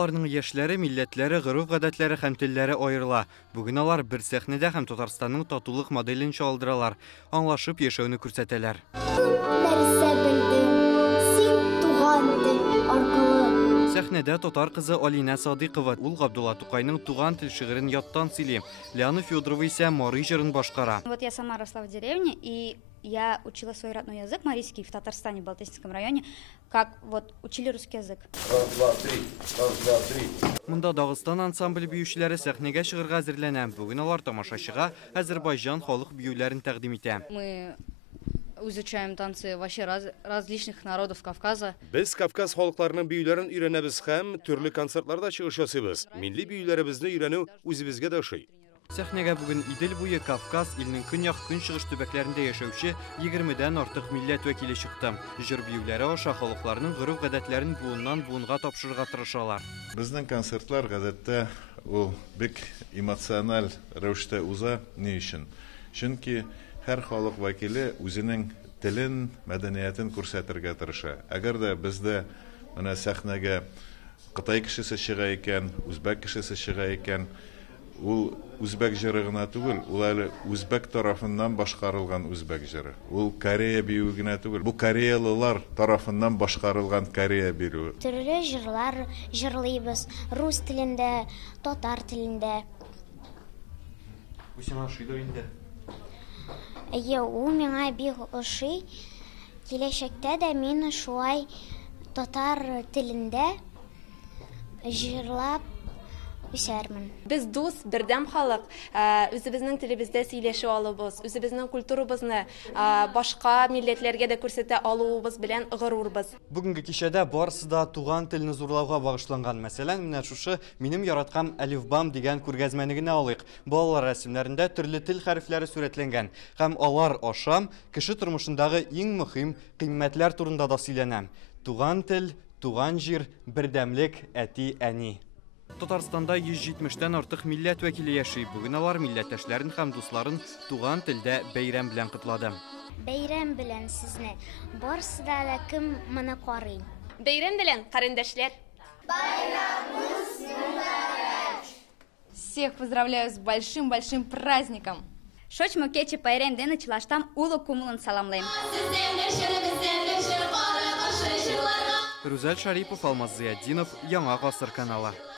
Аларның яшьләре, милләтләре, гореф-гадәтләре һәм телләре аерыла. Бүген алар бер сәхнәдә һәм Татарстанның татулык моделен чалдыралар. Аңлашып яшәүне күрсәтәләр. Сәхнәдә татар кызы Алина Садыйкова, ул Габдулла Тукайның туган тел шигырен яттан сөйли. Лиана Федорова исә Марый җырын башкара. Вот я сама росла в деревне, и я учила свой родной язык, марийский, в Татарстане, в Балтийском районе, как вот учили русский язык. Раз, два, три. Раз, два, три. Монда Дагыстан ансамбль биючеләре сәхнәгә чыгарга әзерләнә. Бүген алар тамашачыга Азәрбайҗан халык биюләрен тәкъдим итә. Мы изучаем танцы вообще различных народов Кавказа. Без Кавказ халыкларының биюләрен өйрәнәбез һәм төрле концертларда чыгыш ясыйбыз. Милли биюләребезне өйрәнү үзебезгә дә ошый. Сәхнәгә бүген Идел буе Кавказ илнең көньяк көнчыгыш төбәкләрендә яшәүче 20дән артык милләт вәкиле чыкты. Җыр биюләре аша халыкларның гореф-гадәтләрен буыннан-буынга тапшырырга тырышалар. Безнең концертлар гадәттә ул бик эмоциональ рәвештә уза. Ни өчен? Чөнки һәр халык вәкиле үзенең телен, мәдәниятен күрсәтергә тырыша. Әгәр дә бездә менә сәхнәгә Кытай кешесе чыга икән, үзбәк кешесе чыга икән, ул үзбәк җыры гына түгел, ул әле үзбәк тарафыннан башкарылган үзбәк җыры. Ул Корея биюе генә түгел, бу кореялылар тарафыннан башкарылган Корея биюе. Төрле җырлар җырлыйбыз, рус телендә, татар телендә. Бу сиңа ошыйдыр инде. Ул миңа бик ошый. Киләчәктә дә мин шулай татар телендә җырлап үсәрмен. Без дус, бердәм халык, үзебезнең телебездә сөйләшә алабыз, үзебезнең культурабызны башка милләтләргә дә күрсәтә алуыбыз белән горур-быз. Бүгенге кичәдә барысы да туган телне зурлауга багышланган. Мәсәлән, менә шушы минем яраткан әлифбам дигән күргәзмәне генә алыйк. Балалар рәсемнәрендә төрле тел хәрефләре сурәтләнгән. Һәм алар аша кеше тормышындагы иң мөһим кыйммәтләр турында да сөйләнә. Туган тел, туган җир, бердәмлек, әти-әни. Татарстанда 170дән артык милләт вәкиле яши. Бүген алар милләттәшләрен һәм дусларын туган телдә бәйрәм белән котлады. Бәйрәм белән сезне. Барсыда да кем моны карый? Бәйрәм белән, карындәшләр. Всех поздравляю с большим-большим праздником. Шочмо кече пайрем дене чылаштан улы кумылын саламлайм. Рүзәл Шарипов, Алмаз Зыятдинов, Яңа гасыр каналы.